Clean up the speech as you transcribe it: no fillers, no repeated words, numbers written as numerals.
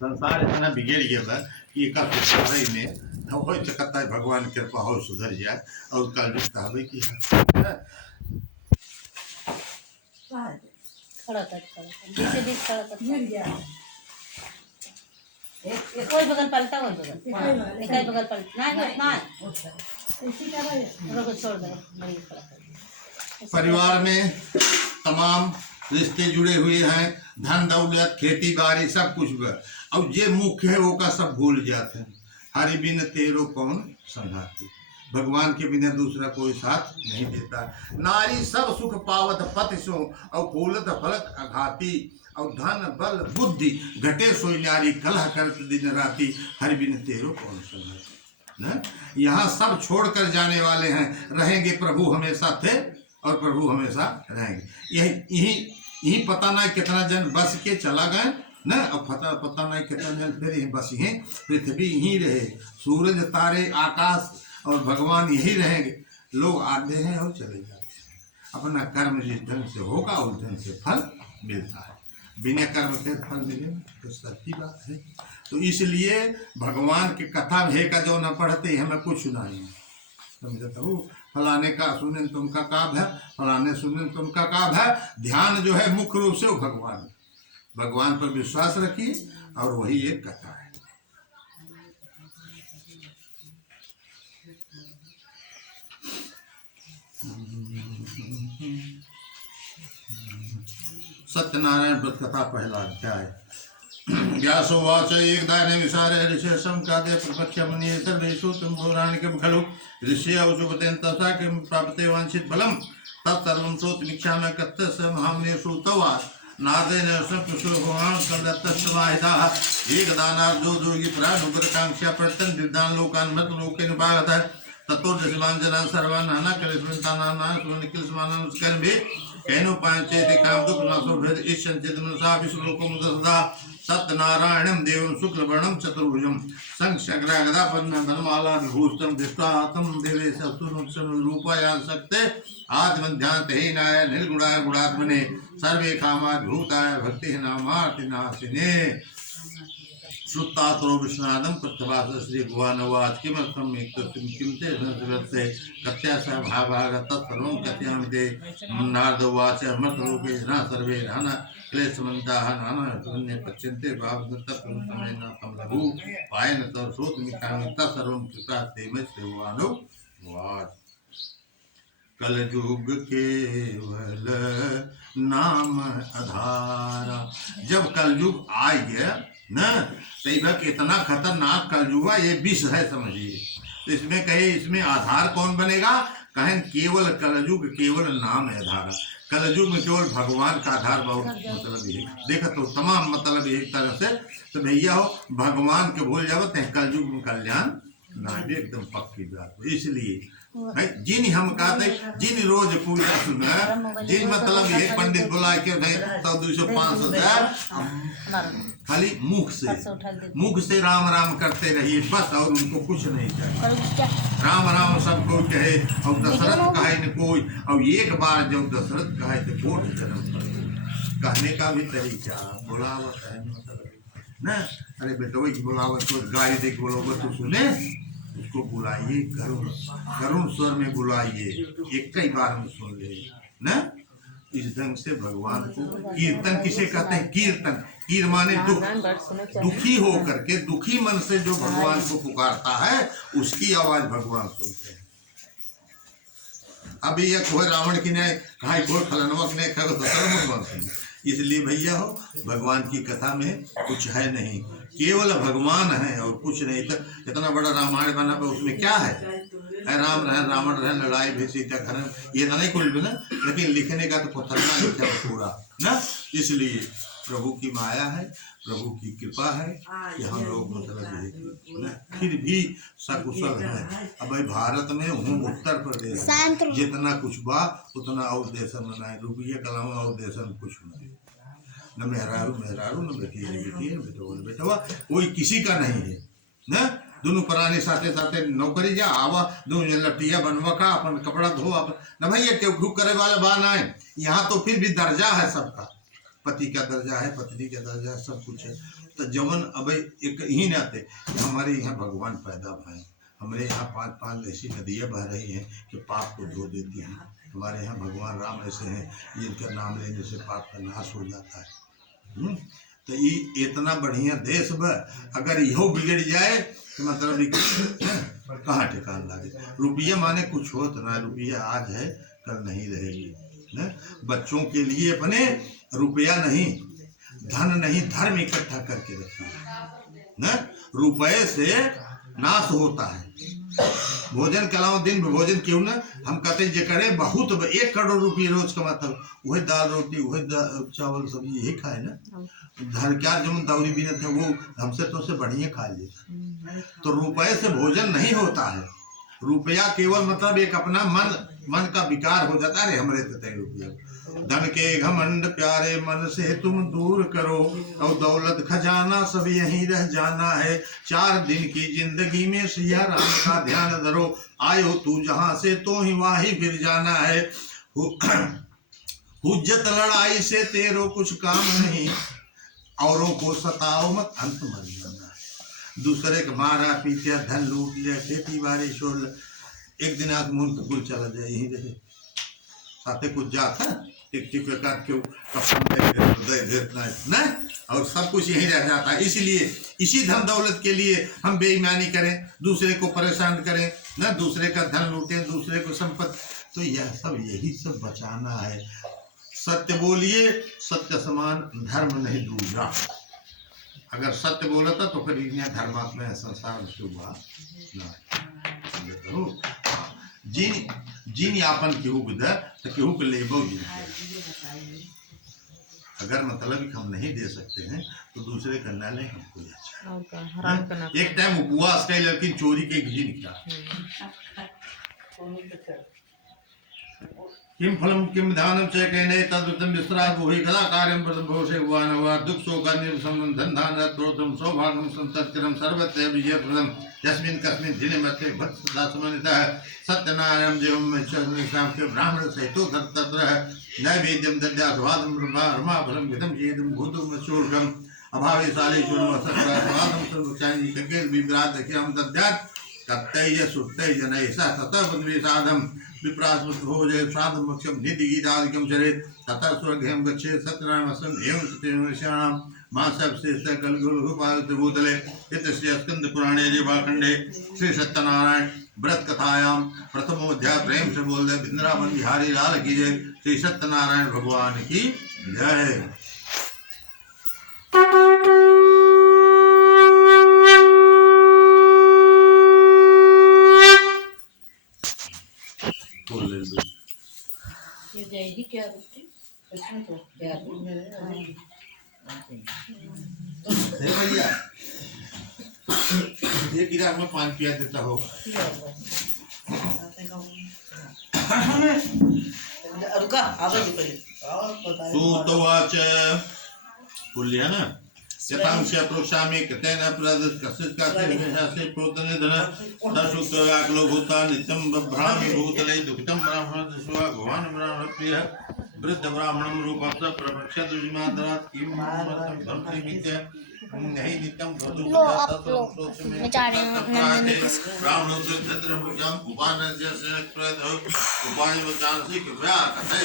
संसार इतना बिगड़ गया कि एक सुधारे में हो सकता है भगवान कृपा हो सुधर जाए और कल भी कहवे कि खड़ा कर जैसे भी खड़ा कर मिल गया एक कोई बगल पलटा कोई बगल एक ही बगल पलटा ना इसी तरह रोको छोड़ दे नहीं खड़ा कर। परिवार में तमाम रिश्ते जुड़े हुए हैं, धन दौलत खेती बाड़ी सब कुछ और ये मुख्य है वो का सब भूल जाते हैं। हरि बिन तेरो कौन संघाती, भगवान के बिना दूसरा कोई साथ नहीं देता। नारी सब सुख पावत पति सो और फूलत फलत अघाती और धन बल बुद्धि घटे सोई नारी कलह करत दिन राती हरि बिन तेरो कौन संघाती। यहाँ सब छोड़कर जाने वाले हैं, रहेंगे प्रभु हमेशा थे और प्रभु हमेशा रहेंगे। यही पता नहीं कितना जन बस के चला गए न, अब पता नहीं कितना जन फिर बस ही पृथ्वी यहीं रहे, सूरज तारे आकाश और भगवान यही रहेंगे। लोग आते हैं और चले जाते हैं। अपना कर्म जिस ढंग से होगा उस ढंग से फल मिलता है, बिना कर्म के फल मिले तो सच्ची बात है। तो इसलिए भगवान की कथा है का जो न पढ़ते हमें कुछ नहीं समझता हूँ। फलाने का सुने तुमका काब है, फलाने सुने तुमका काब है। ध्यान जो है मुख्य रूप से वो भगवान पर विश्वास रखिए और वही एक कथा है। सत्यनारायण व्रत कथा पहला अध्याय। व्यासोवाच एकदाने विसारे ऋषिशं कादे प्रपक्ष्यमन्ये सर्वेषु तुम पौराणिकं खलु ऋषय औषुपतेन तथा किं प्राप्ते वांछित फलम् तत्सर्वं श्रोतुमिच्छामि कथस्य महामुने श्रुतवान् नादेन संप्रसो भगवान् कलदत्तस्वाहिताः एकदानार्जो दुर्गी प्राणुग्रकांक्षा प्रत्यन् विद्वान् लोकान् मत लोकेन भागतः ततो दशवान् जनान् सर्वान् नाना कलिस्मन्तानां सुनिकिलस्मानां कर्मे कैनोपायचेति काम दुख नासो भेद ईश्चेत मनसा विश्वलोको मुदसदा सत्यनारायणं देवं शुक्लवर्णं चतुर्भुजं शंखचक्रागदा पद्म बनमाला विभूषितं दृष्ट्वा तं देवेश रूपायां शक्ते आदिमध्यान्तहीनाय निर्गुणाय गुणात्मने सर्वे कामाद्भूताय भक्तिहीनामार्तिनाशिने। श्रुतातो विश्वनाथं प्रत्यवास श्री भगवानुवाच किमर्थं किं ते संस्कृते कथ्यासः भागः तत्सर्वं कथयामि ते। नारदोवाच मर्तलोके जना सर्वे नाना क्लेशमन्ताः नाना शून्ये पच्यन्ते भावदत्तमेन तं लघु पायन तत्सोतमिच्छामि तत्सर्वं कृतास्ते मयि श्री भगवानुवाच। कलयुग केवल नाम आधारा। जब कलयुग आ गया न तो इतना खतरनाक कलयुग ये विष है समझिए। तो इसमें कहे इसमें आधार कौन बनेगा, कहें केवल कलयुग केवल नाम आधार। कलयुग में केवल भगवान का आधार बहुत मतलब है। देखो तो तमाम मतलब एक तरह से तो भैया हो भगवान के भूल जाओ तो कलयुग में कल्याण ना भी एकदम पक्की बात। इसलिए जिन हम कहते जिन रोज पूजा सुना जिन मतलब ये पंडित बुला के भाई 100 200 500 खाली मुख से राम राम करते रहिए बस और उनको कुछ नहीं चाहिए। राम राम सबको कहे और दशरथ कहे न कोई और एक बार जब दशरथ कहे तो कोट जन्म कहने का भी तरीका बुलावत है मतलब न। अरे बेटो बुलावत तो गाड़ी देख बोलोगे तो सुने उसको बुलाइए करुण स्वर में बुलाइए एक कई बार में सुन ले न। इस ढंग से भगवान को कीर्तन किसे कहते हैं, कीर्तन कीर माने दुखी हो करके दुखी मन से जो भगवान को पुकारता है उसकी आवाज भगवान सुनते हैं। अभी ये कोई रावण की नहीं कहा कोई फलनवा की नहीं कहा तो भगवान सुने। इसलिए भैया हो भगवान की कथा में कुछ है नहीं, केवल भगवान है और कुछ नहीं। इतना बड़ा रामायण बना पे उसमें क्या है, राम रहे रावण रहे लड़ाई भी सीता खरण ये नहीं कुल भी ना, लेकिन लिखने का तो पत्थरना लिखा पूरा ना। इसलिए प्रभु की माया है, प्रभु की कृपा है कि हम लोग मतलब फिर भी सकुशल हैं। अब भाई भारत में हूँ उत्तर प्रदेश जितना कुछ बा उतना और देशन में नहीं, रुपये के अलावा और देशन में कुछ नहीं। न मेहरारू मेहरारू न बेटी बेटी न बेटवा कोई किसी का नहीं है न। दोनों प्राणी साथे साथे नौकरी जा आवा दोनों लटिया बनवा का अपन कपड़ा धो न भैया क्यों घुक करे वाले बान आए। यहाँ तो फिर भी दर्जा है सबका, पति का दर्जा है पत्नी का दर्जा है सब कुछ है। तो जवन अब एक ही नाते हमारे यहाँ भगवान पैदा भए, हमारे यहाँ 5 ऐसी नदियाँ बह रही हैं कि पाप को धो देती हैं। हमारे यहाँ भगवान राम ऐसे हैं जिनका नाम लेने से पाप का नाश हो जाता है। तो ये इतना बढ़िया देश बा, अगर यहो बिगड़ जाए तो मतलब कहाँ ठिकान लागे। रुपया माने कुछ हो तो ना, रुपया आज है कल नहीं रहेगी न। बच्चों के लिए अपने रुपया नहीं, धन नहीं, धर्म इकट्ठा करके रखिए न। रुपये से नाश होता है। भोजन के अलावा दिन में भोजन क्यों ना, हम कहते जे करे बहुत 1 करोड़ रुपये रोज कमाता हो, वही दाल रोटी, वही चावल सब्जी यही खाए ना। धन क्या जमन दौरी भी नहीं थे, वो हमसे तो से बढ़िया खा लेता। तो रुपये से भोजन नहीं होता है। रुपया केवल मतलब एक अपना मन का विकार हो जाता है। अरे हमरे तो रुपया, धन के घमंड प्यारे मन से तुम दूर करो, और दौलत खजाना सब यहीं रह जाना है। 4 दिन की जिंदगी में सिया राम का ध्यान धरो, आयो तू जहां से तो ही वाही फिर जाना है। हुज्जत लड़ाई से तेरो कुछ काम नहीं, औरों को सताओ मत अंत मर जाना है। दूसरे का मारा पीटा, धन लूट लिया, खेती बाड़ी छोड़ लिया, एक दिन आज मुल्क कुल चला जाए यहीं रहे। साथे कुछ जाता टिक काट के न, और सब कुछ यहीं रह जाता है। इसलिए इसी धन दौलत के लिए हम बेईमानी करें, दूसरे को परेशान करें न, दूसरे का धन लूटें, दूसरे को संपत्ति, तो यह सब यही सब बचाना है। सत्य बोलिए, सत्य समान धर्म नहीं दूजा। अगर सत्य बोला था तो फिर इन्हें धर्मात्मा संसार में शुभ जिन यापन केहू दे तो केहू के लेबो जिन। अगर मतलब हम नहीं दे सकते हैं तो दूसरे का ना लें, हमको अच्छा। एक टाइम उपवास का लेकिन चोरी के घी निकला। किम फलम किम दानम च कहने तदृतम विस्राद वही कदा कार्यम प्रथम भवसे हुआ न हुआ दुख शोक अन्य संबंधन धान त्रोतम सौभाग्यम संततिरम सर्वत्र विजय प्रदम यस्मिन कस्मिन जिने मते भक्त दासमनिता है सत्यनारायण देवम चरण के ब्राह्मण सहितो तत्र नैवेद्यम दद्यास्वादम रमा फलम विदम चेदम भूतम चूर्गम अभावे साले चूर्म सत्वादम सर्वचानि ककेल विभ्रात हम दद्यात् कत्तय सुत्तय जनैसा ततः पद्मेसादम विप्रास्मत भोजय साधम मक्षम निधि गीतादिकम चरेत ततः स्वर्गम गच्छेत सत्यनारायण एवं सत्यनारायण मां सबसे सकल गुरुपाद भूतले इत्यस्य स्कंद पुराणे जीवाखंडे श्री सत्यनारायण व्रत कथायाम प्रथम अध्याय प्रेम से बोल दे वृंदावन बिहारी लाल की जय। श्री सत्यनारायण भगवान की जय। क्या भैया ये गिलास में पानी पिया देता हो। सूतवाच बोल लिया ना। यथांश प्रोक्षामि कृतेन प्रदत् कस्य कास्य प्रोतने धन दशुत्वाकलो भूता नित्यं बभ्रामि भूतले दुखितं ब्राह्मण दशवा भगवान ब्राह्मण प्रिय वृद्ध ब्राह्मणं रूपं स प्रवक्ष्यत विमादरात् किं मतम भक्ति विद्या नहीं नित्यं भवतु तत्सोच में ब्राह्मणों से छत्र मुझाम उपान जैसे प्रद उपाय वचान से कृपया कथय